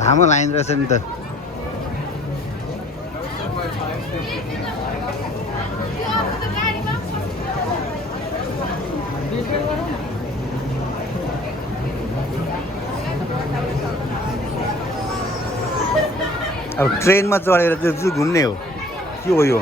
लामो लाइन रहेछ नि त अब ट्रेनमा चढेर त्यो जू घुम्ने हो के हो यो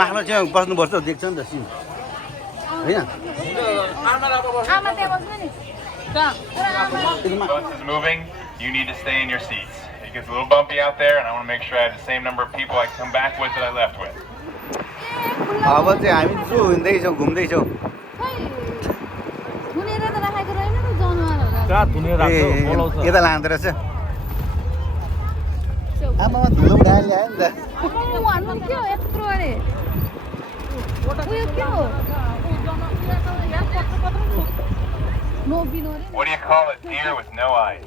माख्लो चाहिँ बस्नुपर्छ देख्छ नि त सिन होइन Bus is moving. You need to stay in your seats. It gets a little bumpy out there, and I want to make sure I have the same number of people I come back with that I left with. अब चाहिँ हामी जू हिँड्दैछौँ घुम्दैछौँ यता लाँदो रहेछ आमामा धुलो उठाएर ल्यायो नि त What do you call a deer with no eyes?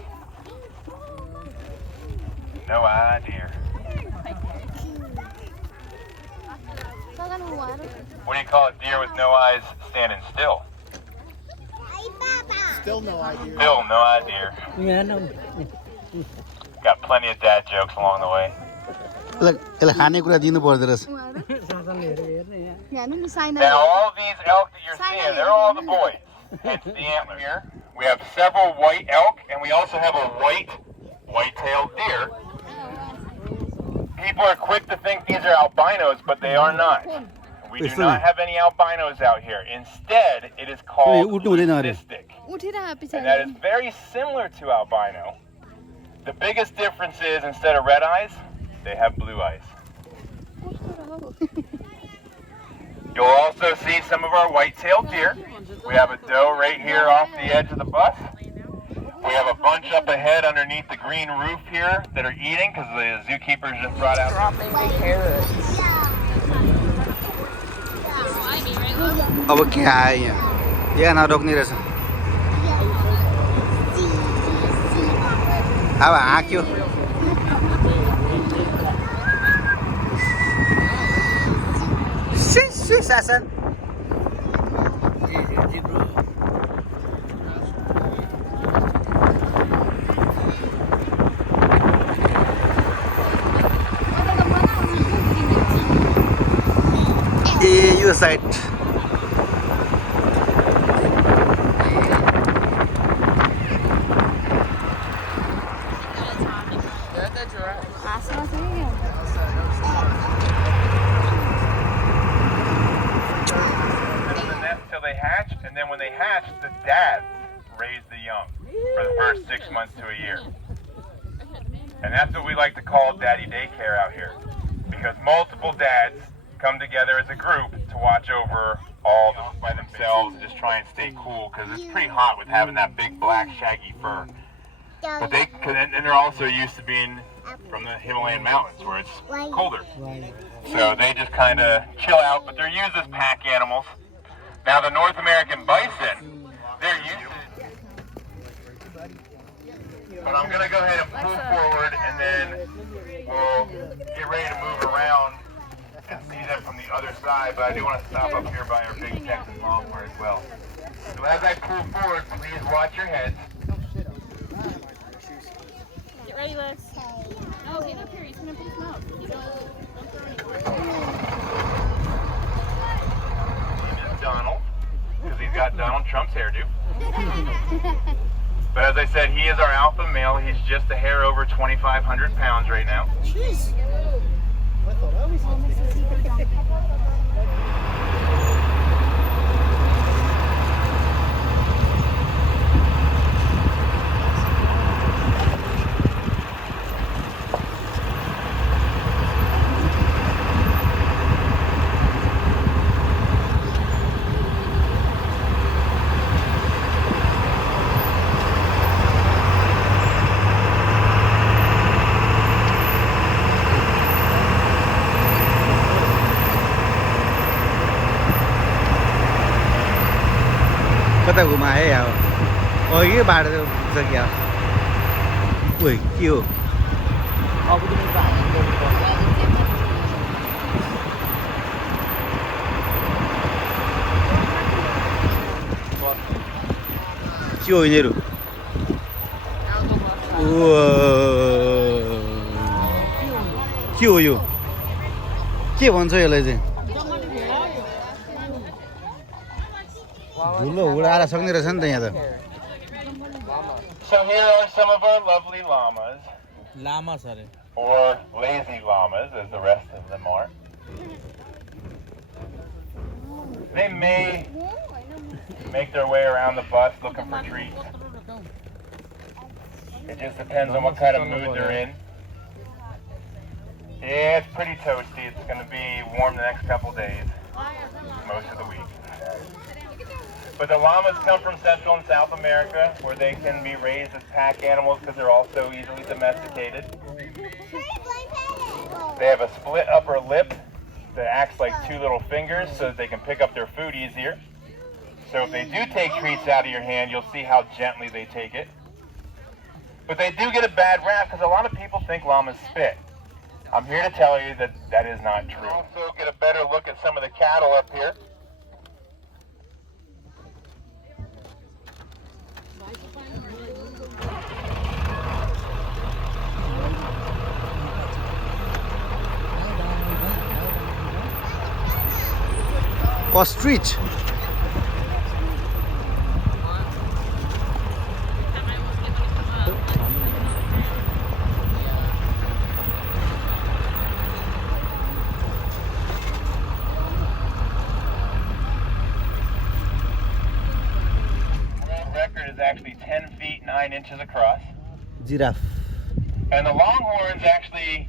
No eye deer. What do you call a deer with no eyes standing still? Still no idea. Still no eye deer. Got plenty of dad jokes along the way. यसलाई खानेकुरा दिनु पर्दो रहेछ Now all these elk that you're seeing, they're all the boys. It's the antler here. We have several white elk, and we also have a white-tailed deer. People are quick to think these are albinos, but they are not. We do not have any albinos out here. Instead, it is called leucistic. And that is very similar to albino. The biggest difference is instead of red eyes, they have blue eyes. You'll also see some of our white-tailed deer. We have a doe right here off the edge of the bus. We have a bunch up ahead underneath the green roof here that are eating because the zookeepers just brought out. Dropping the carrots. अब के आयो यहाँ यहाँ नरोक्ने रहेछ अब हाँक्यो शासन ए यो side And then when they hatch, the dads raise the young for the first 6 months to a year. And that's what we like to call daddy daycare out here. Because multiple dads come together as a group to watch over all of them by themselves and just try and stay cool because it's pretty hot with having that big black shaggy fur. But and they're also used to being from the Himalayan mountains where it's colder. So they just kind of chill out, but they're used as pack animals. Now the North American bison, they're used to it. But I'm going to go ahead and pull forward and then we'll get ready to move around and see them from the other side. But I do want to stop up here by our big Texas longhorn as well. So as I pull forward, please watch your heads. Get ready, Lex. Oh, get up here. He's going to put his mouth. Don't throw anywhere. Donald, because he's got Donald Trump's hairdo. But as I said, he is our alpha male. He's just a hair over 2,500 pounds right now. Jeez. I thought I was कता घुमाए अब अघि बाटो पुग्छ क्या ओइ के हो के हो यिनीहरू के हो यो के भन्छ यसलाई चाहिँ धुलो उडाएर सक्ने रहेछ नि त यहाँ त So here are some of our lovely llamas. Llama, sorry. Or lazy llamas, as the rest of them are. They may make their way around the bus looking for treats. It just depends on what kind of mood they're in. Yeah, it's pretty toasty. It's going to be warm the next couple days, most of the week. But the llamas come from Central and South America, where they can be raised as pack animals because they're also easily domesticated. They have a split upper lip that acts like two little fingers so that they can pick up their food easier. So if they do take treats out of your hand, you'll see how gently they take it. But they do get a bad rap because a lot of people think llamas spit. I'm here to tell you that that is not true. Also get a better look at some of the cattle up here. Ostrich. Record is actually 10 feet 9 inches across. Giraffe. And the longhorns actually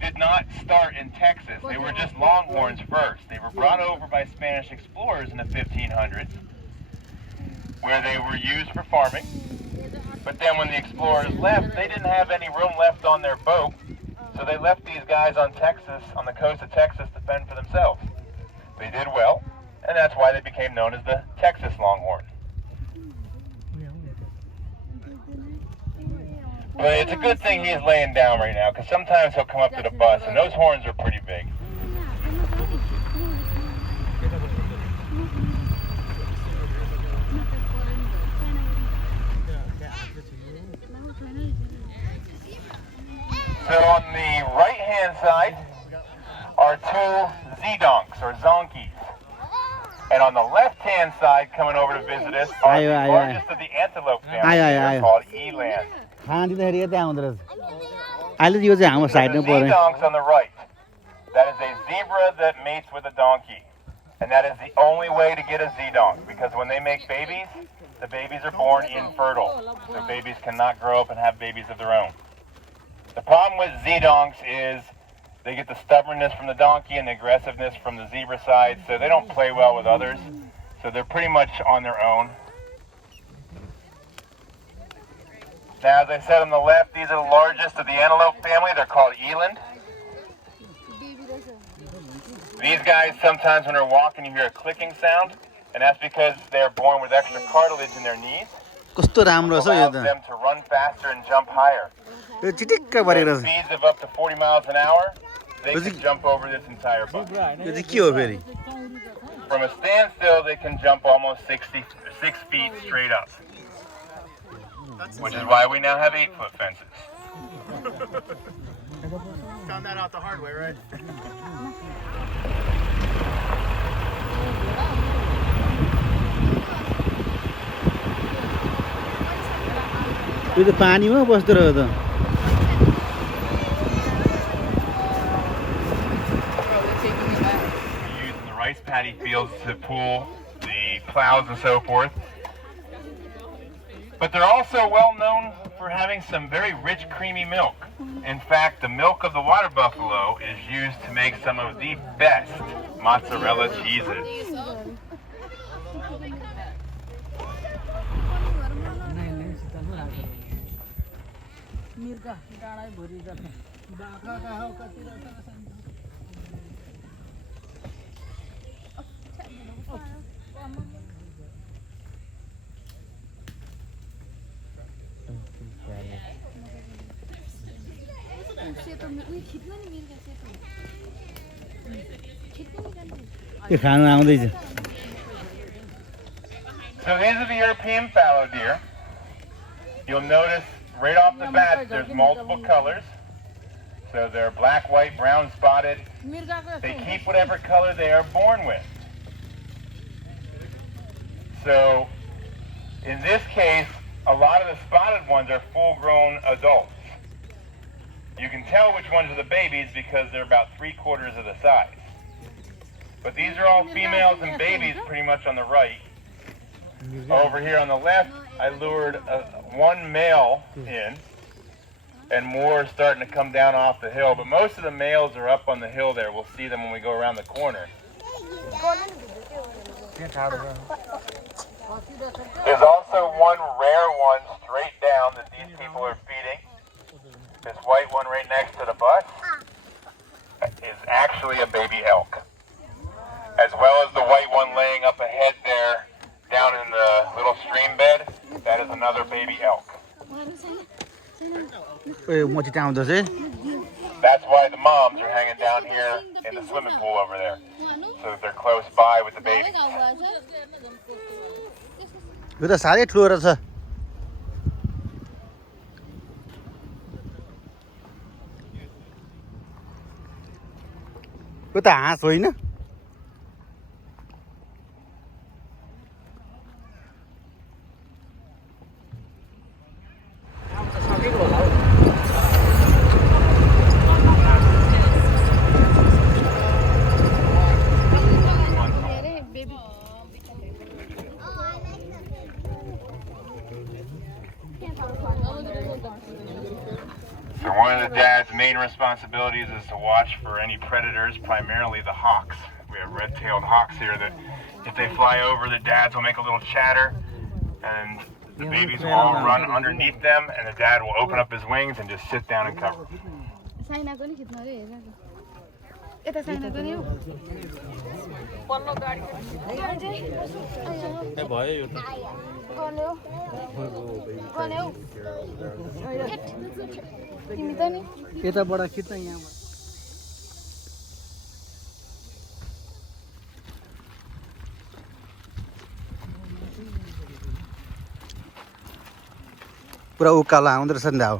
did not start in Texas. They were just longhorns first. They were brought over by Spanish explorers in the 1500s, where they were used for farming. But then when the explorers left, they didn't have any room left on their boat, so they left these guys on the coast of Texas to fend for themselves. They did well, and that's why they became known as the Texas longhorn. But it's a good thing he's laying down right now, because sometimes he'll come up to the bus, and those horns are pretty big. So on the right-hand side are two Z-donks, or zonkies. And on the left-hand side, coming over to visit us, are the largest of the antelope family. They're called eland. खाँदाखेरि यतै आउँदो रहेछ अहिले यो चाहिँ हाम्रो साइडमा पर्यो Z-donks on the right. That is a zebra that mates with a donkey. And that is the only way to get a Z-donk, because when they make babies, the babies are born infertile. So babies cannot grow up and have babies of their own. The problem with Z-donks is they get the stubbornness from the donkey and the aggressiveness from the zebra side, so they don't play well with others. So they're pretty much on their own. Now, as I said on the left, these are the largest of the antelope family. They're called eland. These guys, sometimes when they're walking, you hear a clicking sound, and that's because they're born with extra cartilage in their knees. कस्तो राम्रो छ यो Allows त them to run faster and jump higher. यो चिटिक्क परेको At छ speeds of up to 40 miles an hour, they can jump over this entire bus. यो चाहिँ के हो फेरि From a standstill, they can jump almost 6 feet straight up. Which is why we now have 8-foot fences. Found that out the hard way, right? यो त पानीमा बस्दो रहेछ त Using the rice paddy fields to pull the plows and so forth. But they're also well known for having some very rich, creamy milk. In fact, the milk of the water buffalo is used to make some of the best mozzarella cheeses. यो खानु आउँदैछ So these are the European fallow deer. You'll notice right off the bat there's multiple colors. So they're black, white, brown, spotted. They keep whatever color they are born with. So in this case, a lot of the spotted ones are full-grown adults. You can tell which ones are the babies because they're about 3/4 of the size. But these are all females and babies pretty much on the right. Over here on the left, I lured one male in, and more are starting to come down off the hill. But most of the males are up on the hill there. We'll see them when we go around the corner. There's also one rare one straight down that these people are feeding. This white one right next to the bus is actually a baby elk. As well as the white one laying up ahead there down in the little stream bed, that is another baby elk. That's why the moms are hanging down here in the swimming pool over there, so that they're close by with the babies. यो त साह्रै ठुलो रहेछ यो त हाँस होइन So one of the dad's main responsibilities is to watch for any predators, primarily the hawks. We have red-tailed hawks here that if they fly over, the dads will make a little chatter, and the babies will all run underneath them, and the dad will open up his wings and just sit down and cover. यताबाट खिच्न यहाँबाट पुरा उकालो आउँदो रहेछ नि त अब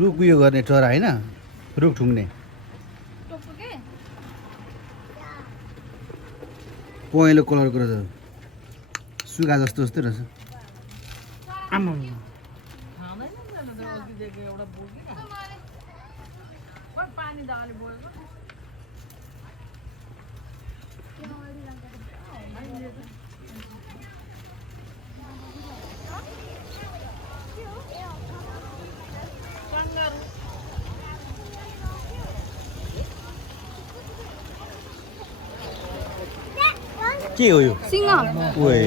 रुख उयो गर्ने चरा होइन रुख ठुङ्ने पहेँलो कलरको रहेछ सुगा जस्तो जस्तै रहेछ आमा के हो यो सिंह ओए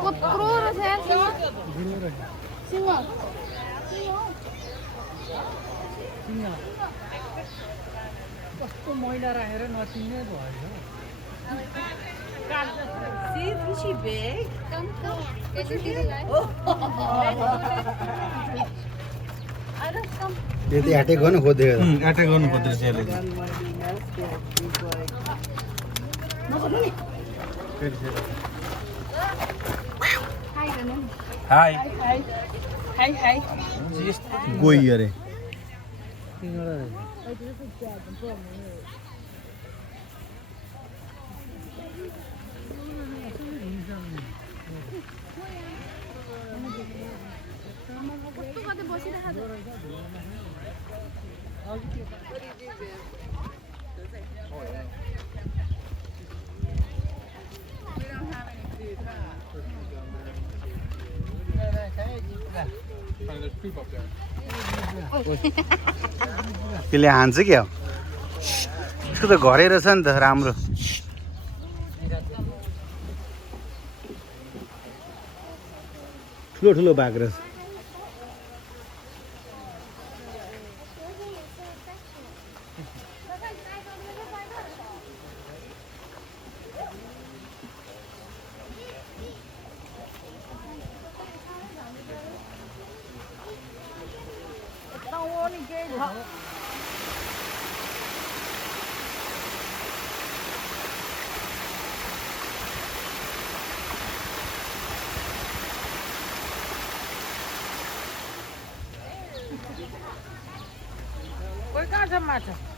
कत्रो रहेछ सिंह कस्तो मैला राखेर नचिन्ने भयो See, is she big? यति एट्याक गर्नु खोज्दै एट्याक गर्नु खोज्दैछ यसले हाई Hi, hi. गई अरे त्यसले हान्छ क्या त्यसको त घरै रहेछ नि त राम्रो ठुलो ठुलो बाघ रहेछ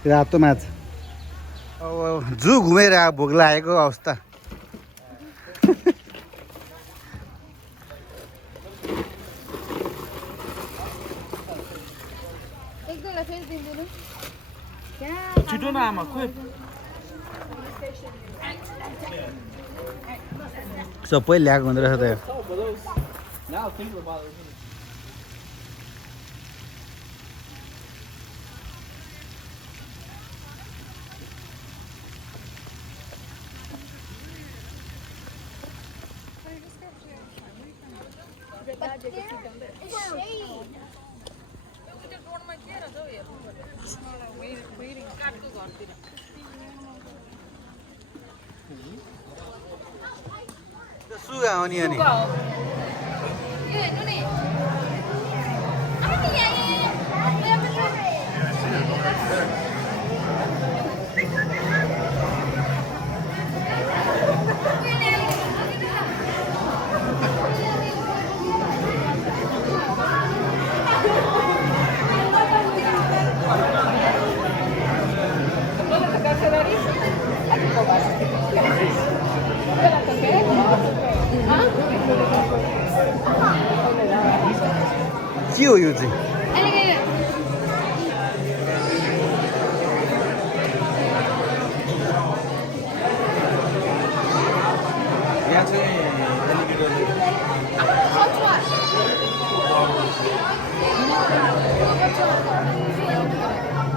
रातो माछा अब जू घुमेर भोक लागेको अवस्था छिटो न आमा खोइ सबै ल्याएको हुँदो रहेछ त यो सुगा हो नि अनि के हो यो चाहिँ यहाँ चाहिँ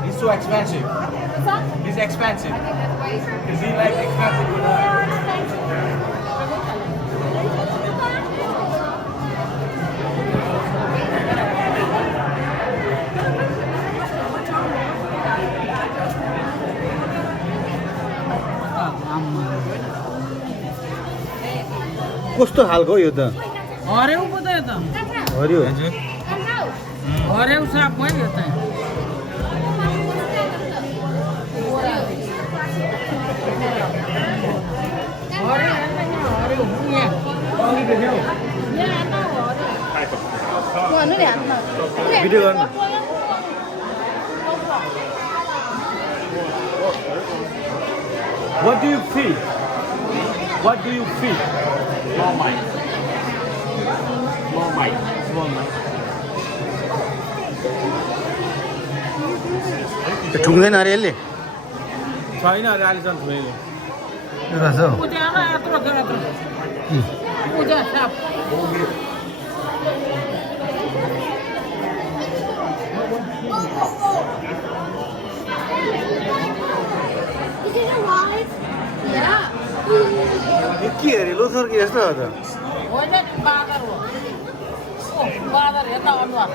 He's so expensive. He's expensive. Because he likes expensive. कस्तो खालको यो त हरेउ पो त यो त हरियो हरेउ साप भयो यो चाहिँ भिडियो गर्नु What do you feed? What do you feed? Small mice. Small mice. Small mice. ठुङ्दैन अरे यसले छैन अरे अहिलेसम्म छोडेको के गर्छ हौ? यो के अरे लोथर के जस्तो हो त होइन बाँदर हो बाँदर हेर्न अनुहार